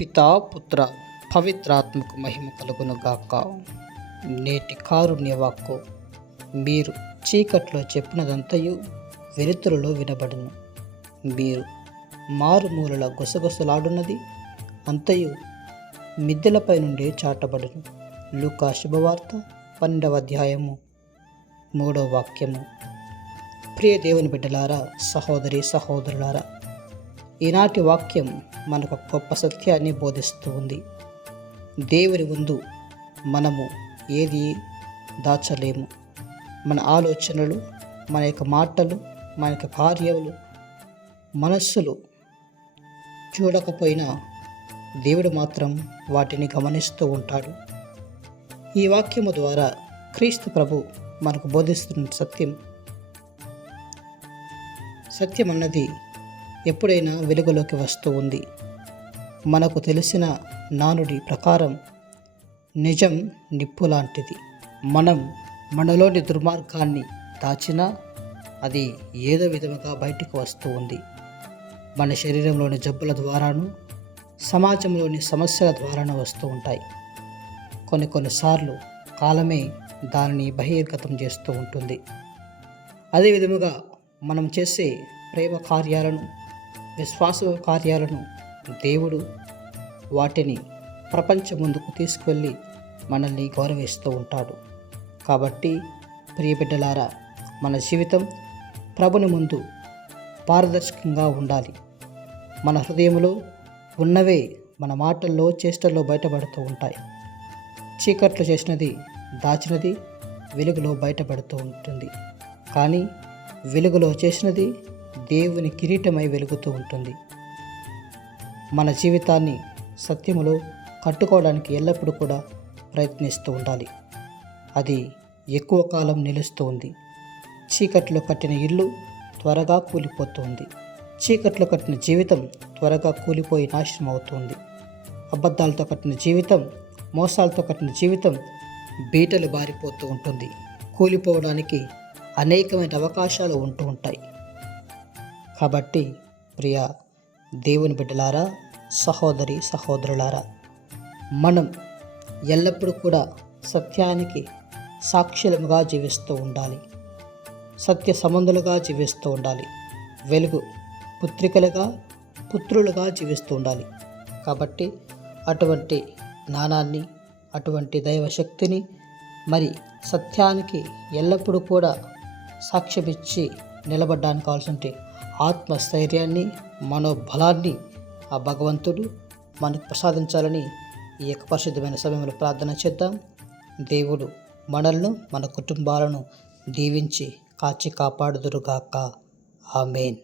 పితా పుత్ర పవిత్రాత్మకు మహిమ కలుగునుగాక నేటి కారుణ్య వాక్కు మీరు చీకట్లో చెప్పినదంతయు వెలుతురులో వినబడును. మీరు మారుమూలల గుసగుసలాడున్నది అంతయు మిద్దెలపై నుండి చాటబడును. లూకా శుభవార్త పన్నెండవ అధ్యాయము మూడవ వాక్యము. ప్రియ దేవుని బిడ్డలారా సహోదరి సహోదరులారా ఈనాటి వాక్యం మనకు గొప్ప సత్యాన్ని బోధిస్తూ ఉంది. దేవుని ముందు మనము ఏది దాచలేము. మన ఆలోచనలు మన యొక్క మాటలు మన యొక్క కార్యములు మనస్సులు చూడకపోయినా దేవుడు మాత్రం వాటిని గమనిస్తూ ఉంటాడు. ఈ వాక్యము ద్వారా క్రీస్తు ప్రభు మనకు బోధిస్తున్న సత్యం. సత్యం అన్నది ఎప్పుడైనా వెలుగులోకి వస్తూ ఉంది. మనకు తెలిసిన నానుడి ప్రకారం నిజం నిప్పు లాంటిది. మనం మనలోని దుర్మార్గాన్ని దాచినా అది ఏదో విధముగా బయటకు వస్తూ ఉంది. మన శరీరంలోని జబ్బుల ద్వారాను సమాజంలోని సమస్యల ద్వారాను వస్తూ ఉంటాయి. కొన్ని కొన్నిసార్లు కాలమే దానిని బహిర్గతం చేస్తూ ఉంటుంది. అదే విధముగా మనం చేసే ప్రేమ కార్యాలను విశ్వాస కార్యాలను దేవుడు వాటిని ప్రపంచం ముందుకు తీసుకువెళ్ళి మనల్ని గౌరవిస్తూ ఉంటాడు. కాబట్టి ప్రియబిడ్డలారా మన జీవితం ప్రభుని ముందు పారదర్శకంగా ఉండాలి. మన హృదయంలో ఉన్నవే మన మాటల్లో చేష్టల్లో బయటపడుతూ ఉంటాయి. చీకట్లు చేసినది దాచినది వెలుగులో బయటపడుతూ ఉంటుంది. కానీ వెలుగులో చేసినది దేవుని కిరీటమై వెలుగుతూ ఉంటుంది. మన జీవితాన్ని సత్యములో కట్టుకోవడానికి ఎల్లప్పుడూ కూడా ప్రయత్నిస్తూ ఉండాలి. అది ఎక్కువ కాలం నిలుస్తూ ఉంది. చీకట్లో కట్టిన ఇల్లు త్వరగా కూలిపోతుంది. చీకట్లో కట్టిన జీవితం త్వరగా కూలిపోయి నాశనం అవుతుంది. అబద్ధాలతో కట్టిన జీవితం మోసాలతో కట్టిన జీవితం బీటలు బారిపోతూ ఉంటుంది. కూలిపోవడానికి అనేకమైన అవకాశాలు ఉంటూ ఉంటాయి. కాబట్టి ప్రియ దేవుని బిడ్డలారా సహోదరి సహోదరులారా మనం ఎల్లప్పుడూ కూడా సత్యానికి సాక్షులముగా జీవిస్తూ ఉండాలి. సత్య సంబంధులుగా జీవిస్తూ ఉండాలి. వెలుగు పుత్రికలుగా పుత్రులుగా జీవిస్తూ ఉండాలి. కాబట్టి అటువంటి జ్ఞానాన్ని అటువంటి దైవశక్తిని మరి సత్యానికి ఎల్లప్పుడూ కూడా సాక్ష్యమిచ్చి నిలబడ్డానికి కావాల్సిన ఆత్మస్థైర్యాన్ని మనోబలాన్ని ఆ భగవంతుడు మనకు ప్రసాదించాలని ఈ యొక్క పరిశుద్ధమైన సమయంలో ప్రార్థన చేద్దాం. దేవుడు మనల్ని మన కుటుంబాలను దీవించి కాచి కాపాడుదురుగాక. ఆమెన్.